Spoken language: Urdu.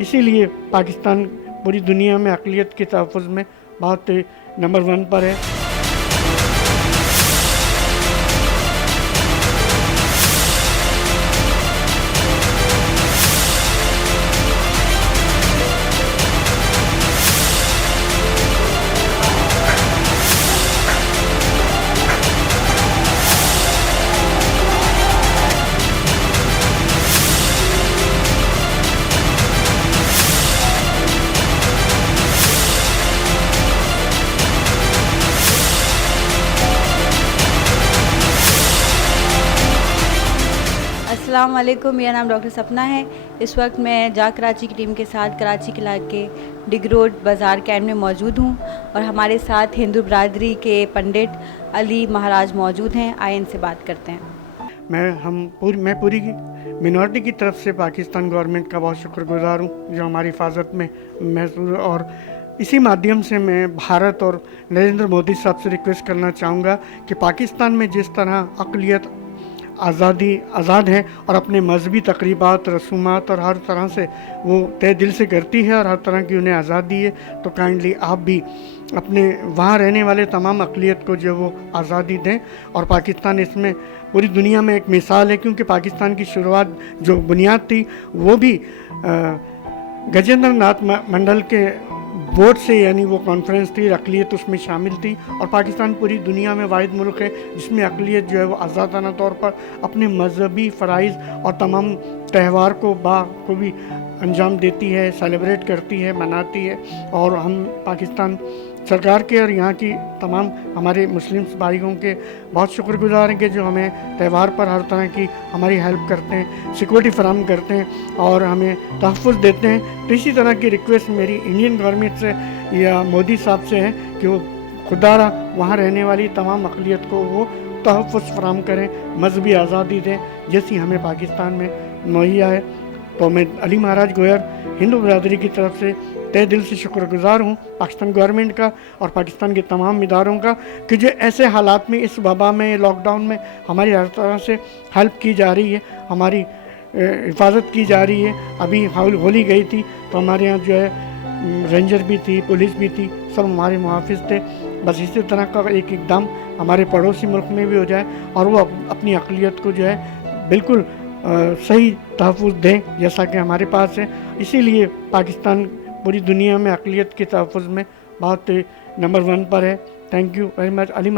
اسی لیے پاکستان پوری دنیا میں اقلیت کے تحفظ میں بہت نمبر 1 پر ہے۔ السلام علیکم، میرا نام ڈاکٹر سپنا ہے۔ اس وقت میں جا کراچی کی ٹیم کے ساتھ کراچی کے علاقے ڈگ روڈ بازار کینٹ میں موجود ہوں، اور ہمارے ساتھ ہندو برادری کے پنڈت علی مہاراج موجود ہیں۔ آئے ان سے بات کرتے ہیں۔ میں پوری منورٹی کی طرف سے پاکستان گورنمنٹ کا بہت شکر گزار ہوں جو ہماری حفاظت میں محسوس، اور اسی مادھیم سے میں بھارت اور نریندر مودی صاحب سے ریکویسٹ کرنا چاہوں گا کہ پاکستان میں جس طرح اقلیت آزاد ہے اور اپنے مذہبی تقریبات، رسومات اور ہر طرح سے وہ تہ دل سے کرتی ہے اور ہر طرح کی انہیں آزادی ہے، تو کائنڈلی آپ بھی اپنے وہاں رہنے والے تمام اقلیت کو جو وہ آزادی دیں۔ اور پاکستان اس میں پوری دنیا میں ایک مثال ہے، کیونکہ پاکستان کی شروعات جو بنیاد تھی وہ بھی گجیندر ناتھ منڈل کے ووٹ سے، یعنی وہ کانفرنس تھی، اقلیت اس میں شامل تھی، اور پاکستان پوری دنیا میں واحد ملک ہے جس میں اقلیت جو ہے وہ آزادانہ طور پر اپنے مذہبی فرائض اور تمام تہوار کو بخوبی انجام دیتی ہے، سیلیبریٹ کرتی ہے، مناتی ہے۔ اور ہم پاکستان سرکار کے اور یہاں کی تمام ہمارے مسلم بھائیوں کے بہت شکر گزار ہیں کہ جو ہمیں تہوار پر ہر طرح کی ہماری ہیلپ کرتے ہیں، سیکورٹی فراہم کرتے ہیں اور ہمیں تحفظ دیتے ہیں۔ تو اسی طرح کی ریکویسٹ میری انڈین گورنمنٹ سے یا مودی صاحب سے ہے کہ وہ خدا را وہاں رہنے والی تمام اقلیت کو وہ تحفظ فراہم کریں، مذہبی آزادی دیں جیسی ہمیں پاکستان میں مہیا ہے۔ تو میں علی مہاراج گوہر ہندو برادری کی طرف سے تہ دل سے شکر گزار ہوں پاکستان گورنمنٹ کا اور پاکستان کے تمام اداروں کا کہ جو ایسے حالات میں، اس وبا میں، لاک ڈاؤن میں ہماری ہر طرح سے ہیلپ کی جا رہی ہے، ہماری حفاظت کی جا رہی ہے۔ ابھی ہولی گئی تھی تو ہمارے یہاں جو ہے رینجر بھی تھی، پولیس بھی تھی، سب ہمارے محافظ تھے۔ بس اسی طرح کا ایک اقدام ہمارے پڑوسی ملک میں بھی ہو جائے اور وہ اپنی اقلیت کو جو ہے بالکل صحیح تحفظ دیں جیسا کہ ہمارے پاس ہے۔ اسی لیے پاکستان پوری دنیا میں اقلیت کے تحفظ میں بہت نمبر 1 پر ہے۔ Thank you very much Ali